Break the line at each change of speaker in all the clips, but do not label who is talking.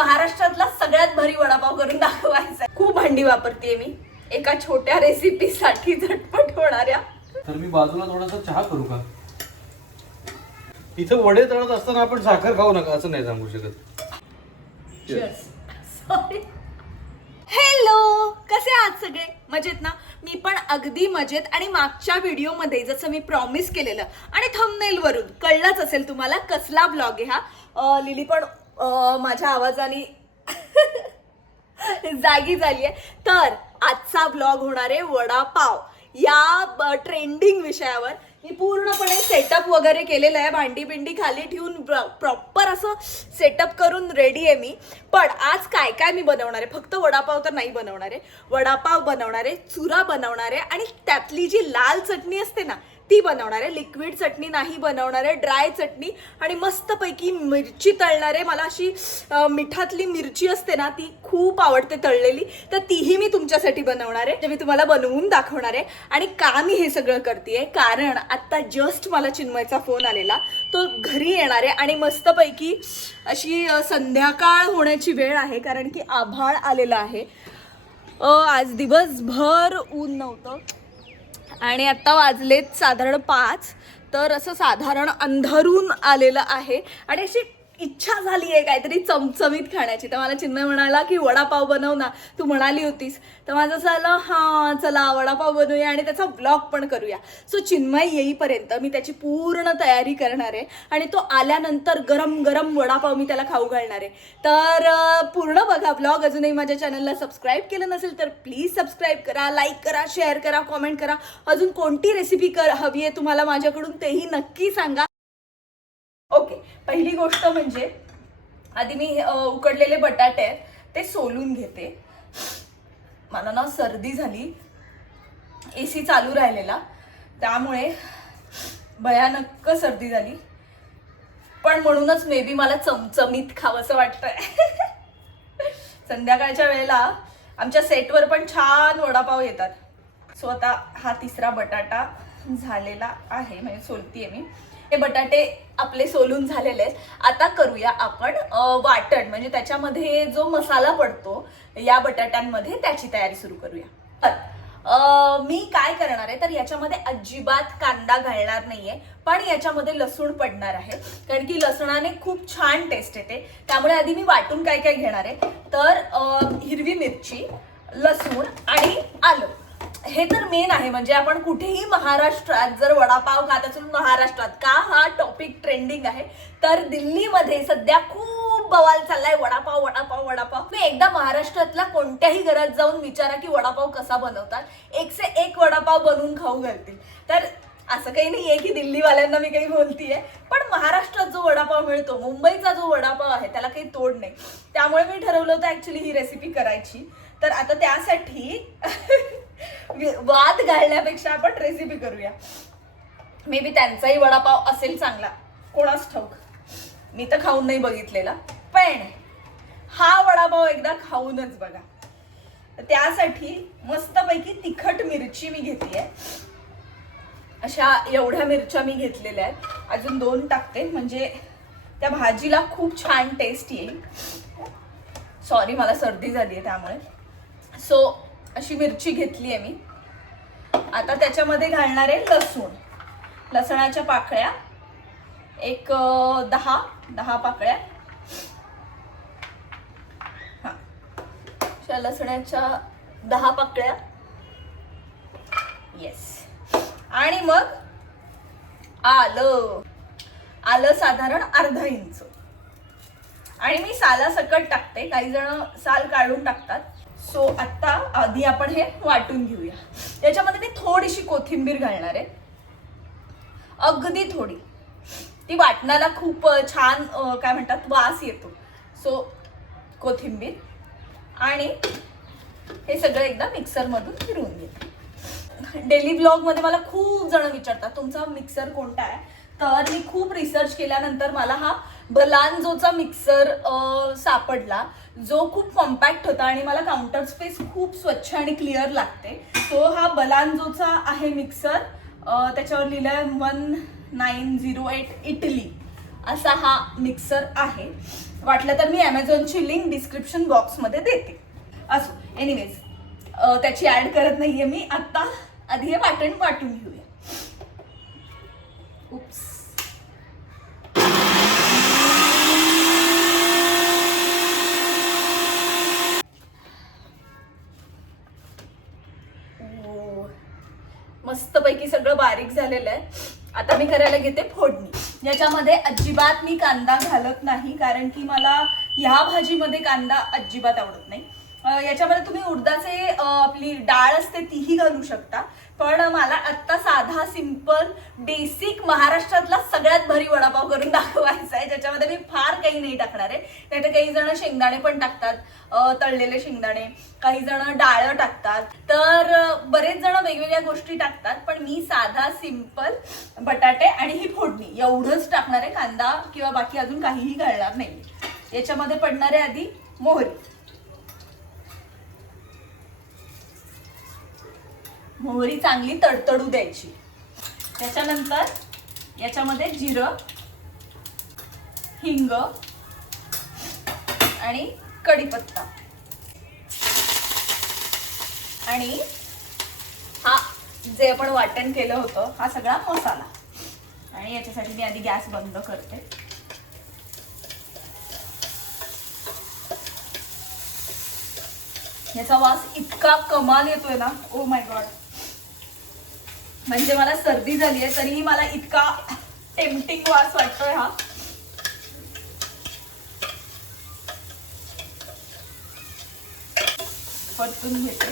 महाराष्ट्रातला सगळ्यात भारी वडापाव करून दाखवायचा आहे. खूप भांडी वापरते मी. एका छोट्या रेसिपीसाठी झटपट होणाऱ्या.
तर मी बाजूला थोडासा चहा करू का? इथं वडे तळत असताना आपण साखर खाऊ नका असं नाही सांगू शकत.
सॉरी हॅलो कसे आहात सगळे? मजेत ना? मी पण अगदी मजेत आणि मागच्या व्हिडिओमध्ये जसं मी प्रॉमिस केलेलं आणि थंबनेल वरून कळलंच असेल तुम्हाला कसला ब्लॉग आहे हा. लिली पण माझ्या आवाजाने जागी झाली आहे तर आजचा ब्लॉग होणार आहे वडापाव. या ट्रेंडिंग विषयावर मी पूर्णपणे सेटअप वगैरे केलेलं आहे. भांडी बिंडी खाली ठेवून प्रॉपर असं सेटअप करून रेडी आहे मी. पण आज काय काय मी बनवणार आहे? फक्त वडापाव तर नाही बनवणार आहे. वडापाव बनवणार आहे चुरा बनवणार आहे आणि त्यातली जी लाल चटणी असते ना ती बनवणार आहे. लिक्विड चटणी नाही बनवणार आहे. ड्राय चटणी आणि मस्तपैकी मिरची तळणार आहे. मला अशी मिठातली मिरची असते ना ती खूप आवडते तळलेली. तर तीही मी तुमच्यासाठी बनवणार आहे. जे मी तुम्हाला बनवून दाखवणार आहे. आणि का मी हे सगळं करते कारण आत्ता जस्ट मला चिन्मयचा फोन आलेला. तो घरी येणार आहे आणि मस्तपैकी अशी संध्याकाळ होण्याची वेळ आहे. कारण की आभाळ आलेलं आहे. आज दिवसभर ऊन नव्हतं. आणि आत्ता वाजलेत साधारण पाच. तर असं साधारण अंधारून आलेलं आहे. आणि अशी इच्छा झाली आहे काहीतरी चमचमीत खाण्याची. तर मला चिन्मय म्हणाला की वडापाव बनव ना. तू म्हणाली होतीस. तर माझं असं आलं हां चला वडापाव बनवूया आणि त्याचा ब्लॉग पण करूया. सो चिन्मय येईपर्यंत मी त्याची पूर्ण तयारी करणार आहे आणि तो आल्यानंतर गरम गरम वडापाव मी त्याला खाऊ घालणार आहे. तर पूर्ण बघा ब्लॉग अजूनही माझ्या चॅनलला सबस्क्राईब केलं नसेल तर प्लीज सबस्क्राईब करा लाईक करा शेअर करा कॉमेंट करा. अजून कोणती रेसिपी कर हवी आहे तुम्हाला माझ्याकडून तेही नक्की सांगा. ओके पहिली गोष्ट म्हणजे आधी मी उकडलेले बटाटे आहेत ते सोलून घेते. मला ना सर्दी झाली. ए सी चालू राहिलेला. त्यामुळे भयानक सर्दी झाली. पण म्हणूनच मे बी मला चमचमीत खावंसं वाटतंय. संध्याकाळच्या वेळेला आमच्या सेटवर पण छान वडापाव येतात. सो आता हा तिसरा बटाटा झालेला आहे म्हणजे सोलतीये मी. हे बटाटे आपले सोलून झालेले आहेत. आता करूया आपण वाटण. म्हणजे त्याच्यामध्ये जो मसाला पडतो या बटाट्यांमध्ये त्याची तयारी सुरू करूया. तर, मी काय करणार आहे तर याच्यामध्ये अजिबात कांदा घालणार नाहीये पण याच्यामध्ये लसूण पडणार आहे. कारण की लसणाने खूप छान टेस्ट येते. त्यामुळे आधी मी वाटून काय काय घेणार आहे? तर हिरवी मिरची लसूण आणि आलं. हे तर मेन आहे. म्हणजे आपण कुठेही महाराष्ट्रात जर वडापाव खात असेल महाराष्ट्रात का हा टॉपिक ट्रेंडिंग आहे? तर दिल्लीमध्ये सध्या खूप बवाल चाललाय वडापाव वडापाव वडापाव. मी एकदा महाराष्ट्रातल्या कोणत्याही घरात जाऊन विचारा की वडापाव कसा बनवतात. एक से एक वडापाव बनवून खाऊ घालतील. तर असं काही नाही आहे की दिल्लीवाल्यांना मी काही बोलतीये. पण महाराष्ट्रात जो वडापाव मिळतो मुंबईचा जो वडापाव आहे त्याला काही तोड नाही. त्यामुळे मी ठरवलं होतं ऍक्च्युली ही रेसिपी करायची. तर आता त्यासाठी वाद घालण्यापेक्षा आपण रेसिपी करूया. मे बी त्यांचाही वडापाव असेल चांगला. कोणाच ठाऊक. मी तर खाऊन नाही बघितलेला. पण हा वडापाव एकदा खाऊनच बघा. त्यासाठी मस्तपैकी तिखट मिरची मी घेतली अशा एवढ्या मिरच्या मी घेतलेल्या आहेत. अजून दोन टाकते. म्हणजे त्या भाजीला खूप छान टेस्ट येईल. सॉरी मला सर्दी झाली आहे त्यामुळे. सो अशी मिरची घेतली आहे मी. आता त्याच्यामध्ये घालणार आहे लसूण. लसणाच्या पाकळ्या. एक दहा दहा पाकळ्या. हा. लसणाच्या दहा पाकळ्या. येस आणि मग आलं. आलं साधारण अर्धा इंच. आणि मी साला सकट टाकते. काही जण साल काढून टाकतात. सो आत्ता आधी आपण हे वाटून घेऊया. त्याच्यामध्ये मी थोडीशी कोथिंबीर घालणार आहे. अगदी थोडी. ती वाटणाला खूप छान काय म्हणतात वास येतो. सो कोथिंबीर आणि हे सगळं एकदा मिक्सरमधून फिरवून घेते डेली ब्लॉगमध्ये मला खूप जण विचारतात तुमचा मिक्सर कोणता आहे? तर मी खूप रिसर्च केल्यानंतर मला हा बलांजोचा मिक्सर सापडला. जो खूप कॉम्पॅक्ट होता आणि मला काउंटर स्पेस खूप स्वच्छ आणि क्लिअर लागते. तो हा बलांजोचा आहे मिक्सर त्याच्यावर लिहिलं आहे one nine zero eight Italy. असा हा मिक्सर आहे. वाटलं तर मी ॲमेझॉनची लिंक डिस्क्रिप्शन बॉक्समध्ये देते. असो एनिवेज त्याची ऍड करत नाहीये मी. आता आधी हे वाटण वाटून घेऊया. उप्स ओ, मस्तपैकी सगळं बारीक झालेलं आहे. आता मी करायला घेते फोडणी. याच्यामध्ये अजिबात मी कांदा घालत नाही कारण की मला ह्या भाजीमध्ये कांदा अजिबात आवडत नाही. याच्यामध्ये तुम्ही उडदाचे आपली डाळ असते तीही घालू शकता. पण मला आत्ता साधा सिंपल बेसिक महाराष्ट्रातला सगळ्यात भरी वडापाव करून दाखवायचा आहे. ज्याच्यामध्ये मी फार काही नाही टाकणार आहे. नाही तर काही जण शेंगदाणे पण टाकतात तळलेले शेंगदाणे. काही जण डाळ टाकतात. तर बरेच जण वेगवेगळ्या गोष्टी टाकतात पण मी साधा सिंपल बटाटे आणि ही फोडणी एवढंच टाकणार आहे. कांदा किंवा बाकी अजून काहीही घालणार नाही. याच्यामध्ये पडणारे आधी मोहरी. मोहरी चांगली तडतडू द्यायची. त्याच्यानंतर याच्यामध्ये जिरं हिंग आणि कढीपत्ता. आणि हा जे आपण वाटण केलं होतं हा सगळा मसाला. आणि याच्यासाठी मी आधी गॅस बंद करते. याचा वास इतका कमाल येतोय ना. ओ माय गॉड म्हणजे मला सर्दी झाली आहे तरीही मला इतका टेम्पटिंग वास वाटतोय हा. परतून घेते.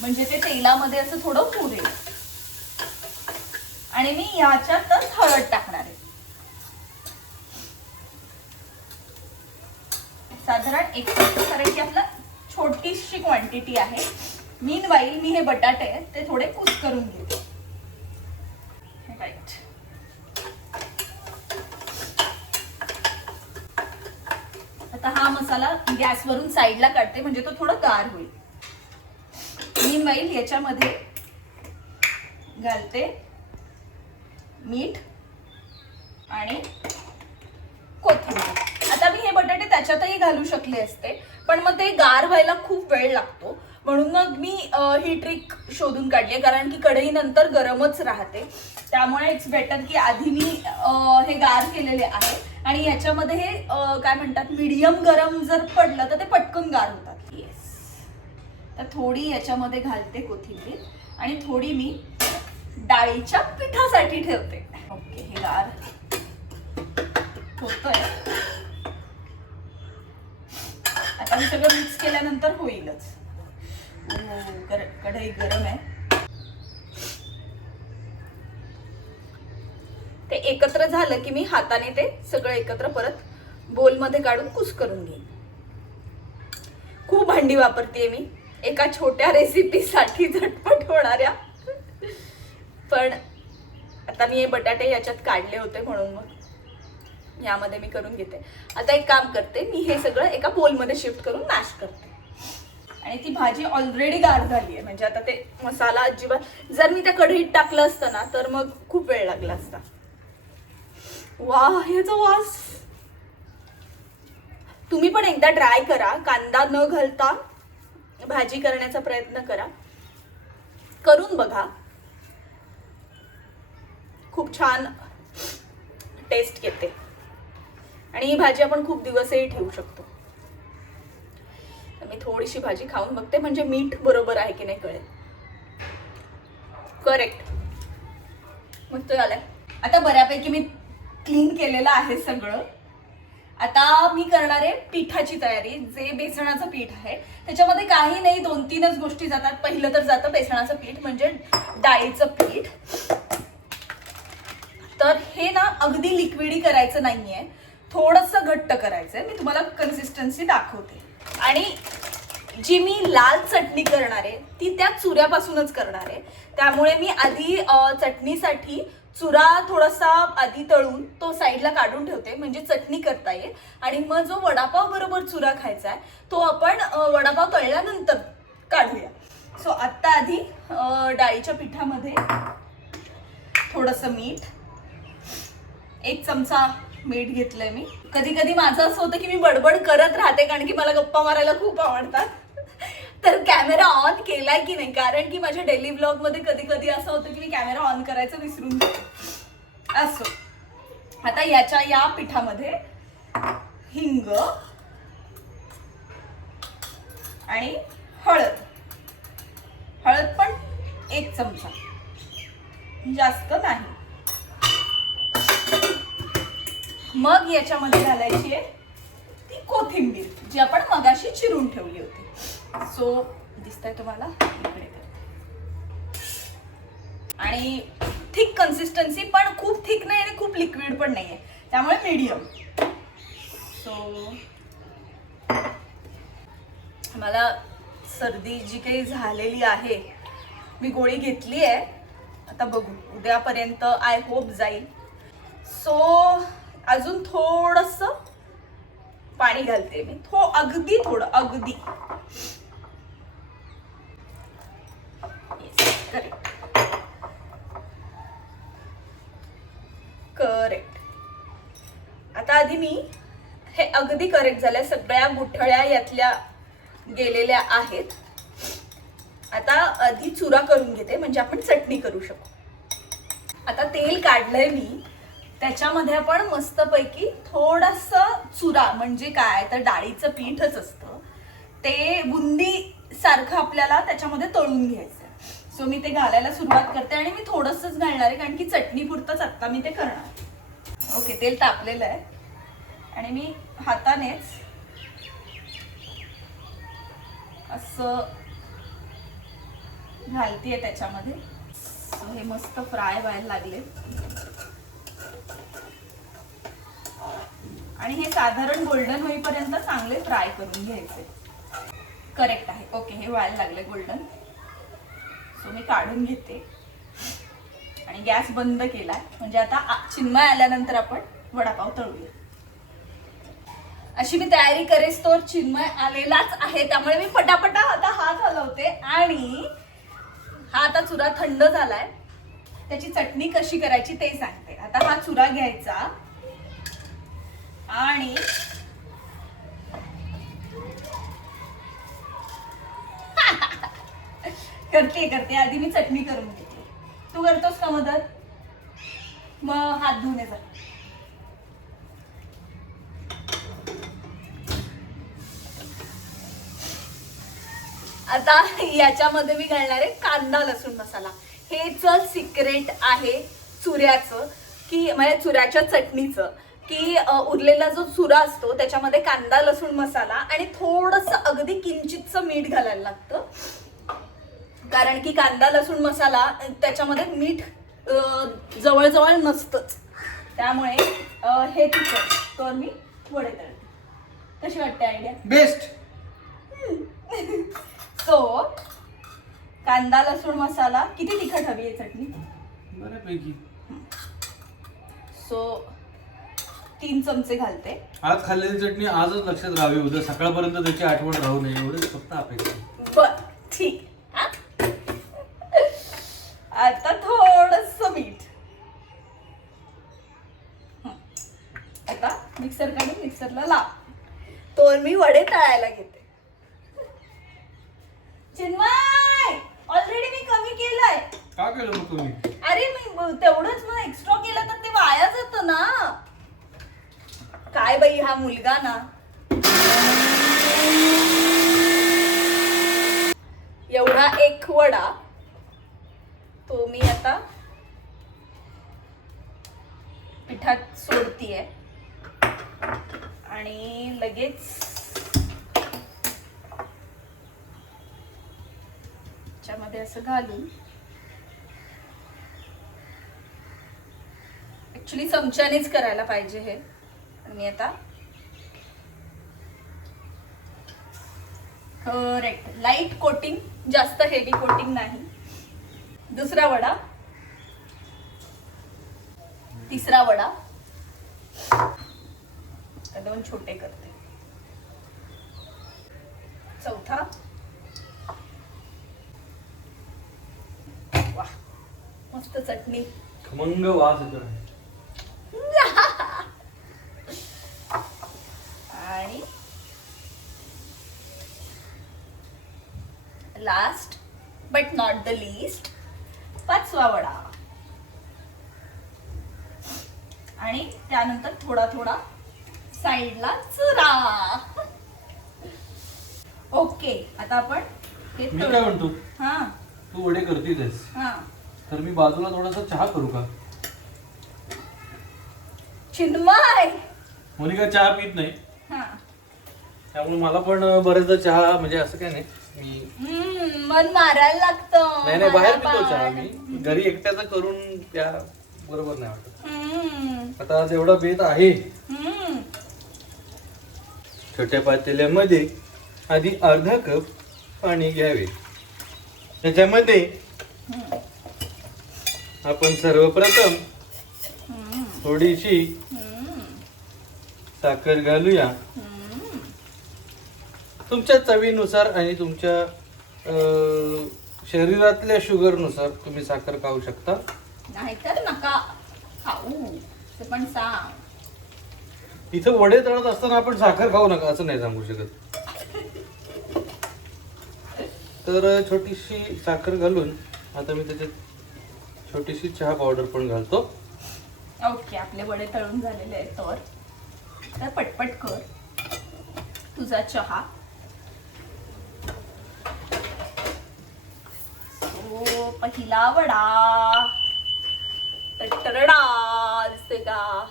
म्हणजे ते तेलामध्ये असं थोडं पुरेल. आणि मी याच्यातच हळद टाकणार आहे. साधारण एक कारण की आपला छोटीशी क्वांटिटी आहे. मीन वाईल मी हे बटाटे आहेत ते थोडे कुस करून घेते. राईट आता हा मसाला गॅसवरून साईडला काढते म्हणजे तो थोडा गार होईल. मीन वाईल याच्यामध्ये घालते मीठ आणि कोथिंबीर. आता मी हे बटाटे त्याच्यातही घालू शकले असते पण मग ते गार व्हायला खूप वेळ लागतो. म्हणून मग मी ही ट्रिक शोधून काढली आहे. कारण की कढई नंतर गरमच राहते. त्यामुळे इट्स बेटर की आधी मी हे गार केलेले आहे. आणि याच्यामध्ये हे काय म्हणतात मीडियम गरम जर पडलं तर ते पटकन गार होतात. येस तर थोडी याच्यामध्ये घालते कोथिंबीर. आणि थोडी मी डाळीच्या पिठासाठी ठेवते. ओके हे गार होतोय. आता मी सगळं मिक्स केल्यानंतर होईलच. गर- कढई गरम आहे. ते एकत्र झालं की मी हाताने ते सगळं एकत्र परत बोलमध्ये काढून कुस करून घेईन. खूप भांडी वापरते मी. एका छोट्या रेसिपीसाठी झटपट होणाऱ्या. पण आता मी हे बटाटे याच्यात काढले होते म्हणून मग यामध्ये मी करून घेते. आता एक काम करते मी हे सगळं एका बोलमध्ये शिफ्ट करून मॅश करते. आणि ती भाजी ऑलरेडी गार झाली आहे. म्हणजे आता ते मसाला अजिबात जर मी त्या कढईत टाकलं असतं ना तर मग खूप वेळ लागला असता. वा ह्याचा वास. तुम्ही पण एकदा ट्राय करा. कांदा न घालता भाजी करण्याचा प्रयत्न करा. करून बघा. खूप छान टेस्ट येते. आणि ही भाजी आपण खूप दिवसही ठेवू शकतो. मी थोडीशी भाजी खाऊन बघते म्हणजे मीठ बरोबर आहे की नाही कळेल. करेक्ट मग तो आता बऱ्यापैकी मी क्लीन केलेलं आहे सगळं. आता मी करणार आहे पिठाची तयारी जे बेसनाचं पीठ आहे. त्याच्यामध्ये काही नाही दोन तीनच गोष्टी जातात. पहिलं तर जातं बेसनाचं पीठ म्हणजे डाळीचं पीठ. तर हे ना अगदी लिक्विडी करायचं नाहीये. थोडंसं घट्ट करायचंय. मी तुम्हाला कन्सिस्टन्सी दाखवते. आणि जी मी लाल चटणी करणार आहे ती त्या चुऱ्यापासूनच करणार आहे. त्यामुळे मी आधी चटणीसाठी चुरा थोडासा आधी तळून तो साईडला काढून ठेवते म्हणजे चटणी करता येईल. आणि मग जो वडापाव बरोबर चुरा खायचा आहे तो आपण वडापाव तळल्यानंतर काढूया. सो आत्ता आधी डाळीच्या पिठामध्ये थोडंसं मीठ एक चमचा मीठ घेतलंय मी. कधी कधी माझं असं होतं की मी बडबड करत राहते कारण की मला गप्पा मारायला खूप आवडतात. तर कॅमेरा ऑन केलाय की नाही? कारण की माझ्या डेली ब्लॉगमध्ये कधी कधी असं होतं की मी कॅमेरा ऑन करायचं विसरून जाते. असो. आता याच्या या पिठामध्ये हिंग आणि हळद. हळद पण एक चमचा. जास्त नाही. मग याच्यामध्ये घालायची आहे ती कोथिंबीर जी आपण मगाशी चिरून ठेवली होती. सो दिसतंय तुम्हाला? इकडे आणि थिक कन्सिस्टन्सी पण खूप थिक नाही आणि खूप लिक्विड पण नाहीये. त्यामुळे मीडियम सो मला सर्दी जी काही झालेली आहे मी गोळी घेतली आहे. आता बघू उद्यापर्यंत आय होप जाईल. सो अजून थोडस पाणी घालते मी. थो अगदी थोडं अगदी. करेक्ट करेक्ट आता आधी मी हे अगदी करेक्ट झालंय. सगळ्या गुठळ्या यातल्या गेलेल्या आहेत. आता आधी चुरा करून घेते म्हणजे आपण चटणी करू शकू. आता तेल काढलंय मी. त्याच्यामध्ये आपण मस्तपैकी थोडस चुरा म्हणजे काय? तर डाळीचं पीठच असतं. ते बुंदी सारखं आपल्याला त्याच्यामध्ये तळून घ्यायचं सो मी ते घालायला सुरुवात करते आणि मी थोडंसंच घालणार आहे कारण की चटणी पुरतंच आत्ता मी ते करणार. ओके तेल तापलेलं आहे. आणि मी हातानेच असं घालतीये त्याच्यामध्ये. हे मस्त फ्राय व्हायला लागले. आणि हे साधारण गोल्डन होईपर्यंत चांगले फ्राय करून घ्यायचे. करेक्ट आहे. ओके हे व्हायला लागले गोल्डन सो मी काढून घेते. आणि गॅस बंद केलाय. म्हणजे आता चिन्मय आल्यानंतर आपण वडापाव तळूया. अशी मी तयारी करेस तो चिन्मय आलेलाच आहे. त्यामुळे मी पटापटा आता हात हलवते. आणि हा आता चुरा थंड झालाय. त्याची चटणी कशी करायची ते सांगते. आता हा चुरा घ्यायचा. आणि करते करते. आधी मी चटणी करून घेते. तू करतोस का मदत? मग हात धुणे जा. आता याच्यामध्ये मी घालणार आहे कांदा लसूण मसाला. हेच सिक्रेट आहे चुऱ्याचं की म्हणजे चुऱ्याच्या चटणीचं की उरलेला जो चुरा असतो त्याच्यामध्ये कांदा लसूण मसाला आणि थोडंसं अगदी किंचितचं मीठ घालायला लागतं. कारण की कांदा लसूण मसाला त्याच्यामध्ये मीठ जवळजवळ नसतंच. त्यामुळे हे तिखट तर मी वडे तळते. कशी वाटते आयडिया
बेस्ट
सो कांदा लसूण मसाला किती तिखट हवी आहे चटणी?
बऱ्यापैकी.
सो तीन चमचे घालते.
आज खाल्लेली चटणी आजच लक्षात राहावी. उद्या सकाळपर्यंत त्याची आठवण राहू नये. एवढे फक्त अपेक्षा.
बर ठीक? आता थोडस मीठ. आता मिक्सर काढून मिक्सरला लाव. तो मी वडे तळायला घेते. चिन्मय ऑलरेडी मी कमी केलंय.
का केलं मग तुम्ही?
अरे मी तेवढंच मग एक्स्ट्रा केलं तर ते वाया जात ना. काय बाई हा मुलगा ना? एवढा एक वडा तो मी आता पिठात सोडतीये. आणि लगेच त्याच्यामध्ये असं घालून ऍक्च्युली चमच्यानेच करायला पाहिजे हे. मी आता करेक्ट लाइट कोटिंग जास्त हेवी कोटिंग नाही. दुसरा वडा. तिसरा वडा. दोन छोटे करते. चौथा. वा मस्त चटणी.
खमंग वास येतो आणि
last but not the least पाचवा वडा आणि त्यानंतर थोडा थोडा साईडला चुरा. ओके आता आपण हे
मी काय म्हणतो?
हा.
तू वडे करतीस
हा.
तर मी बाजूला थोडासा चहा करू का?
चिन्मय!
मोनिका चहा पित नाही.
हा.
त्यामुळे मला पण बरेचदा चहा म्हणजे असं काय नाही. मी
मन मारायला लागतं.
नाही नाही बाहेर
मला
पितो चहा
पण.
मी घरी एकट्याचा करून त्या बरोबर नाही वाटत.
हम्म,
आता आज एवढा बेत आहे.
हम्म.
छोट्या पातेल्यामध्ये आधी अर्धा कप पाणी घ्यावे. त्याच्यामध्ये आपण सर्वप्रथम
हम्म,
थोडीशी
हम्म,
साखर घालूया.
हम्म.
तुमच्या चवीनुसार आणि तुमच्या शरीरातल्या शुगरनुसार तुम्ही साखर खाऊ शकता.
नाहीतर नका खाऊ. ते पण सांग.
इथं वडे तळत असताना आपण साखर खाऊ नका असं नाही सांगू शकत. तर छोटीशी साखर घालून आता मी त्याच्यात छोटीशी चहा पावडर पण घालतो.
ओके आपले वडे तळून झालेले आहेत तर. तर पटपट कर. तुझा चहा. तो पहिला वडा. टटरडा दिसते का?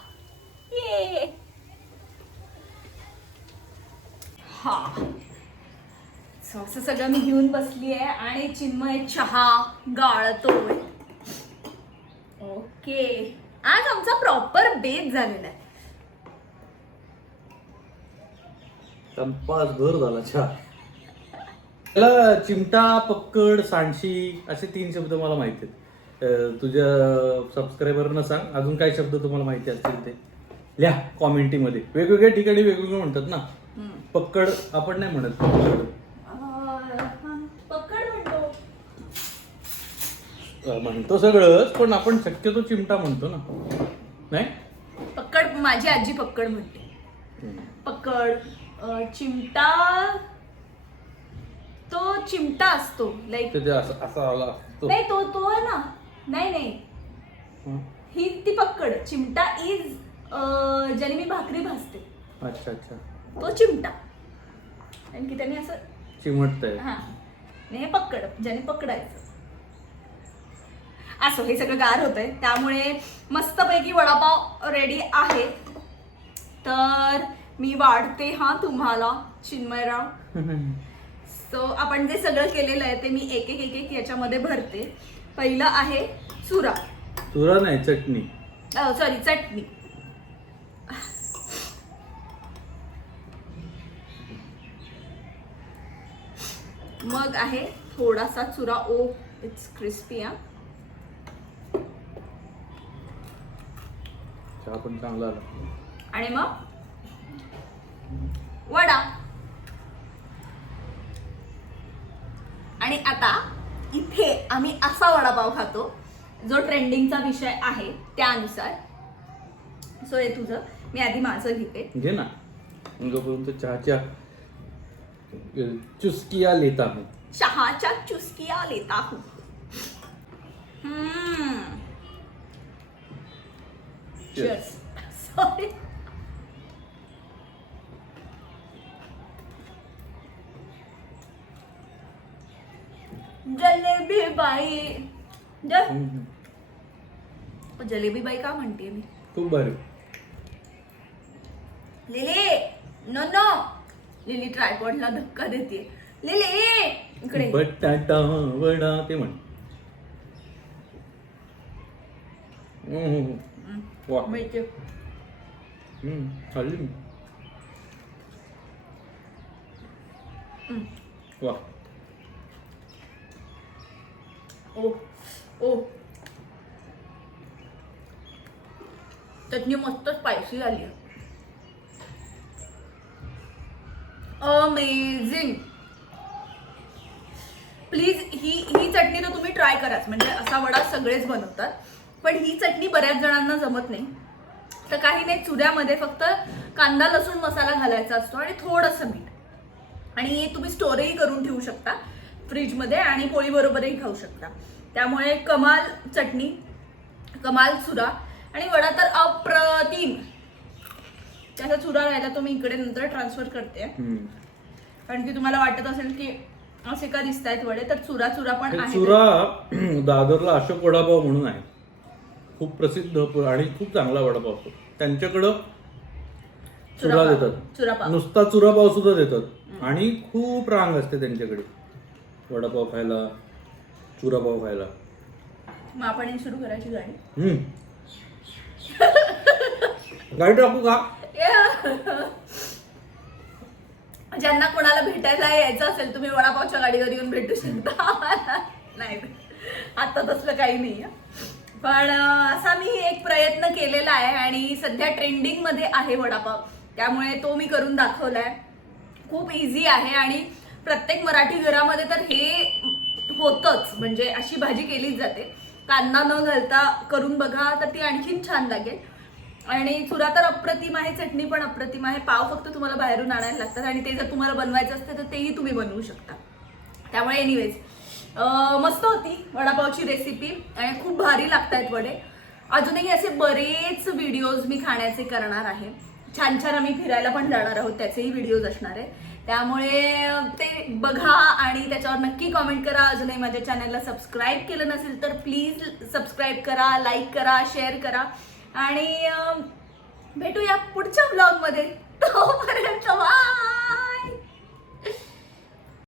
ये. हा. सो असं सगळं मी घेऊन बसली आहे आणि चिन्मय चहा गाळतोय. ओके. आज आमचा प्रॉपर बेत झालेला आहे.
भर झाला चहा. त्याला चिमटा पक्कड सांडशी असे तीन शब्द मला माहिती आहेत. तुझ्या सबस्क्रायबरना सांग अजून काय शब्द तुम्हाला माहिती असतील ते. लिहा कॉमेंटीमध्ये वेगवेगळ्या ठिकाणी वेगवेगळे म्हणतात ना. पक्कड आपण नाही म्हणत पक्कड.
म्हणतो.
सगळंच पण आपण शक्यतो चिमटा म्हणतो ना. नाही?
पक्कड माझी आजी पक्कड म्हणते. पकड अं, चिमटा तो चिमटा असतो लाईक
ते असं असा आला असतो.
नाही तो तो आहे ना. नाही नाही.
हं.
ही ती पक्कड चिमटा इज ज्याने मी भाकरी भाजते.
अच्छा अच्छा.
तो चिमटा. कारण की त्याने असं
चिमटतंय.
हा. आणि हे पकड ज्याने पकडायचं. असो हे सगळं गार होतंय. त्यामुळे मस्तपैकी वडापाव रेडी आहे. तर मी वाढते हा तुम्हाला चिन्मयराव. सो आपण जे सगळं केलेलं आहे ते मी एक एक एक एक याच्यामध्ये भरते. पहिलं आहे चुरा
तुरा नाही चटणी.
सॉरी चटणी. मग आहे थोडासा चुरा. ओ इट्स क्रिस्पी हा.
चहा पण चांगला आला
आणि मग? वडा आणि आता इथे आम्ही असा वडापाव खातो जो ट्रेंडिंगचा विषय आहे त्यानुसार. सो हे तुझं. मी आधी माझं घेते.
घे ना. जोपर्यंत चहाच्या अ, चुस्किया लेता हूं.
चहाच्या चुस्किया लेता हूं. हम्म.
Cheers.
जलेबी बाई. जलेबी बाई का म्हणते मी?
खूप भारी.
Lily no no. लिली ट्रायपॉडला धक्का देते लिली इकडे.
बटाटा वडा ते म्हण.
मिळते.
खाल्ली. वा.
ओ ओ. चटणी मस्त स्पायसी झाली. अमेझिंग प्लीज ही ही चटणी तर तुम्ही ट्राय कराच. म्हणजे असा वडा सगळेच बनवतात. पण ही चटणी बऱ्याच जणांना जमत नाही. तर काही नाही चुऱ्यामध्ये फक्त कांदा लसूण मसाला घालायचा असतो आणि थोडंसं मीठ. आणि तुम्ही स्टोरेही करून ठेवू शकता. फ्रीजमध्ये आणि पोळी बरोबरही खाऊ शकता. त्यामुळे कमाल चटणी कमाल चुरा आणि वडा तर अप्रतिम. त्याचा चुरा राहिला तो मी इकडे नंतर ट्रान्सफर करते. कारण की तुम्हाला वाटत असेल की असे का दिसत आहेत वडे तर चुरा चुरा पण आहे.
चुरा दादरला अशोक वडापाव म्हणून आहे. खूप प्रसिद्ध आणि खूप चांगला वडापाव असतो. त्यांच्याकडं चुरा. देतात. नुसता चुरापाव सुद्धा देतात. आणि खूप रांग असते त्यांच्याकडे. वडापाव खायला चुरापाव खायला.
मग आपण सुरू करायची गाडी.
हम्म. गाडी टाकू का?
ज्यांना कोणाला भेटायला यायचं असेल तुम्ही वडापावच्या गाडीवर येऊन भेटू शकता. नाही आता तसलं काही नाही पण असा मी एक प्रयत्न केलेला आहे आणि सध्या ट्रेंडिंगमध्ये आहे वडापाव. त्यामुळे तो मी करून दाखवलाय. खूप इझी आहे आणि प्रत्येक मराठी घरामध्ये तर हे होतच. म्हणजे अशी भाजी केलीच जाते. कांदा न घालता करून बघा तर ती आणखीन छान लागेल. आणि चुरा तर अप्रतिम आहे चटणी पण अप्रतिम आहे. पाव फक्त तुम्हाला बाहेरून आणायला लागतात आणि ते जर तुम्हाला बनवायचं असते तर तेही तुम्ही बनवू शकता. त्यामुळे एनिवेज मस्त होती वडापावची रेसिपी आणि खूप भारी लागतायत वडे. अजूनही असे बरेच व्हिडिओज मी खाण्याचे करणार आहे. छान छान आम्ही फिरायला पण जाणार आहोत त्याचेही व्हिडिओज असणार आहे त्यामुळे ते बघा आणि त्याच्यावर नक्की कॉमेंट करा. अजूनही माझ्या चॅनलला सबस्क्राईब केलं नसेल तर प्लीज सबस्क्राईब करा लाईक करा शेअर करा. आणि भेटूया पुढच्या ब्लॉगमध्ये तोपर्यंत बाय